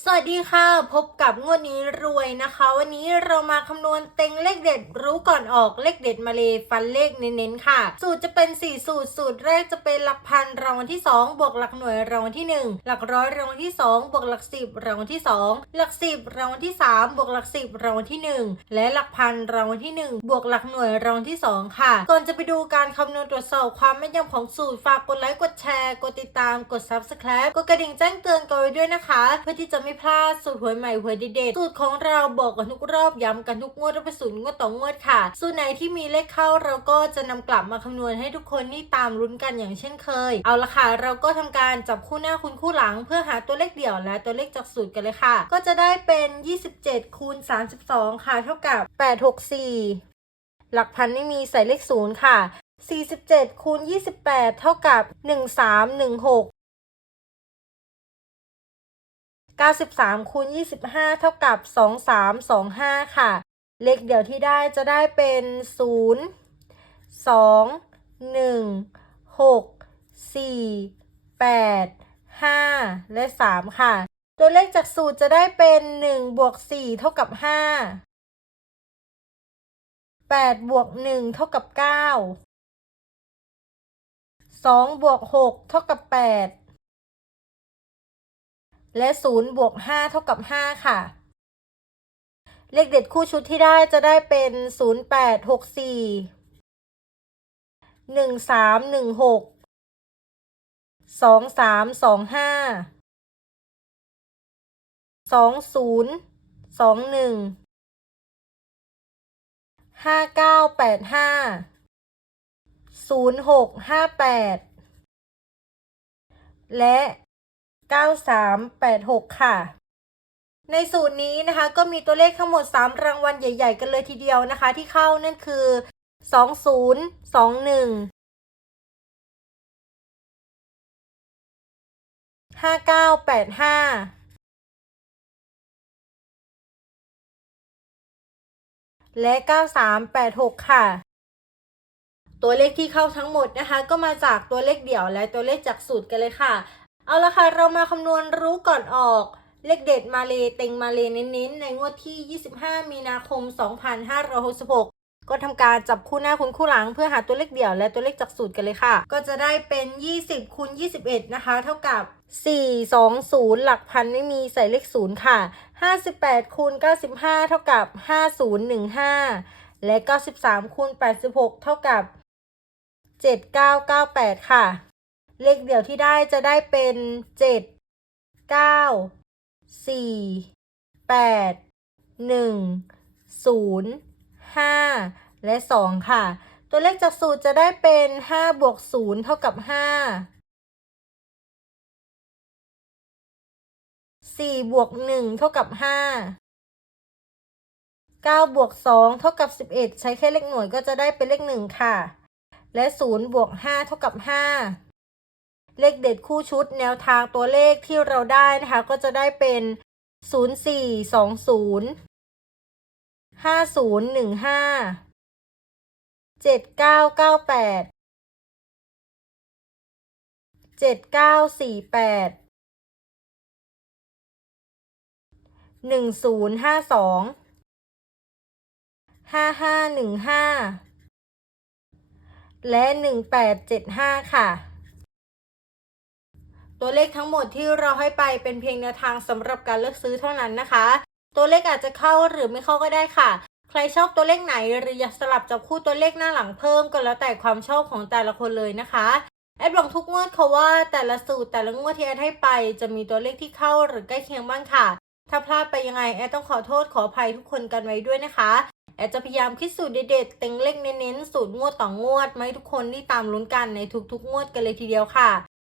สวัสดีค่ะ พบกับงวดนี้รวยนะคะ วันนี้เรามาคำนวณเต็งเลขเด็ดรู้ก่อนออกเลขเด็ดมาเลยฟันเลขเน้นๆค่ะ สูตรจะเป็น 4 สูตร สูตรแรกจะเป็นหลักพันรางวัลที่ 2 บวกหลักหน่วยรางวัลที่ 1 หลักร้อยรางวัลที่ 2 บวกหลักสิบรางวัลที่ 2 หลักสิบรางวัลที่ 3 บวกหลักสิบรางวัลที่ 1 และหลักพันรางวัลที่ 1 บวกหลักหน่วยรางวัลที่ 2 ค่ะ ก่อนจะไปดูการคำนวณตรวจสอบความแม่นยำของสูตรฝากกดไลค์กดแชร์ กดติดตามกด subscribe กดกระดิ่งแจ้งเตือนกันไว้ด้วยนะคะ เพื่อที่จะไม่พลาดสูตรหวยใหม่หวยเด็ดสูตรของเราบอกกันทุกรอบย้ำกันทุกงวดและเป็นสูตรงวดต่องวดค่ะ สูตรไหนที่มีเลขเข้าเราก็จะนำกลับมาคำนวณให้ทุกคนนี่ตามลุ้นกันอย่างเช่นเคย เอาละค่ะเราก็ทำการจับคู่หน้าคูณคู่หลัง เพื่อหาตัวเลขเดี่ยวและตัวเลขจากสูตรกันเลยค่ะ ก็จะได้เป็น 27คูณ32 ค่ะ เท่ากับ 864 หลักพันไม่มีใส่เลขศูนย์ค่ะ47คูณ28 เท่ากับ 1316 93คูณ25 เท่ากับ 2325 ค่ะ เลขเดี่ยวที่ได้จะได้เป็น 0 2 1 6 4 8 5 และ 3 ค่ะ ตัวเลขจากสูตรจะได้เป็น 1 บวก 4 เท่ากับ 5 8 บวก 1 เท่ากับ 9 2 บวก 6 เท่ากับ 8 และ 0 บวก 5 เท่ากับ 5 ค่ะ เลขเด็ดคู่ชุดที่ได้จะได้เป็น 0 8 6 4 1 3 1 6 2 3 2 5 2 0 2 1 5 9 8 5 0 6 5 8 และ 9386 ค่ะ ในสูตรนี้นะคะก็มีตัวเลขทั้งหมด 3 รางวัลใหญ่ ๆ กันเลยทีเดียวนะคะ ที่เข้านั่นคือ 20 21 5985และ 9386 ค่ะ ตัวเลขที่เข้าทั้งหมดนะคะ ก็มาจากตัวเลขเดี่ยวและตัวเลขจากสูตรกันเลยค่ะ เอาละค่ะ เรามาคำนวณรู้ก่อนออก เลขเด็ดมาเลเต็งมาเลเน้นๆ ในงวดที่ 25 มีนาคม 2566 ก็ทำการจับคู่หน้าคูณคู่หลังเพื่อหาตัวเลขเดี่ยวและตัวเลขจากสูตรกันเลยค่ะ ก็จะได้เป็น 20คูณ21 นะคะ เท่ากับ 420 หลักพันไม่มีใส่เลขศูนย์ค่ะ 58คูณ95 เท่ากับ 5015 และ 93คูณ86 เท่ากับ 7998 ค่ะ เลขเดี่ยวที่ได้จะได้เป็นเจ็ดเก้าสี่แปดหนึ่งศูนย์ห้าและสองค่ะ ตัวเลขจากสูตรจะได้เป็นห้าบวกศูนย์เท่ากับห้าสี่บวกหนึ่งเท่ากับห้าเก้าบวกสองเท่ากับสิบเอ็ดใช้แค่เลขหน่วยก็จะได้เป็นเลขหนึ่งค่ะ และศูนย์บวกห้าเท่ากับห้า เลขเด็ดคู่ชุดแนวทางตัวเลขที่เราได้นะคะ ก็จะได้เป็น 0 4 2 0 5 0 1 5 7 9 9 8 7 9 4 8 1 0 5 2 5 5 1 5 และ 1875 ค่ะ ตัวเลขทั้งหมดที่เราให้ไปเป็นเพียงแนวทางสำหรับการเลือกซื้อเท่านั้นนะคะ ตัวเลขอาจจะเข้าหรือไม่เข้าก็ได้ค่ะ ใครชอบตัวเลขไหนหรืออยากสลับจับคู่ตัวเลขหน้าหลังเพิ่มก็แล้วแต่ความชอบของแต่ละคนเลยนะคะแอดบอกทุกงวดค่ะว่าแต่ละสูตรแต่ละงวดที่แอดให้ไป จะมีตัวเลขที่เข้าหรือใกล้เคียงบ้างค่ะ ถ้าพลาดไปยังไงแอดต้องขอโทษขออภัยทุกคนกันไว้ด้วยนะคะแอดจะพยายามคิดสูตรเด็ดๆเต็งเลขเน้นๆสูตรงวดต่องวดมาให้ทุกคนที่ตามลุ้นกันในทุกๆงวดกันเลยทีเดียวค่ะ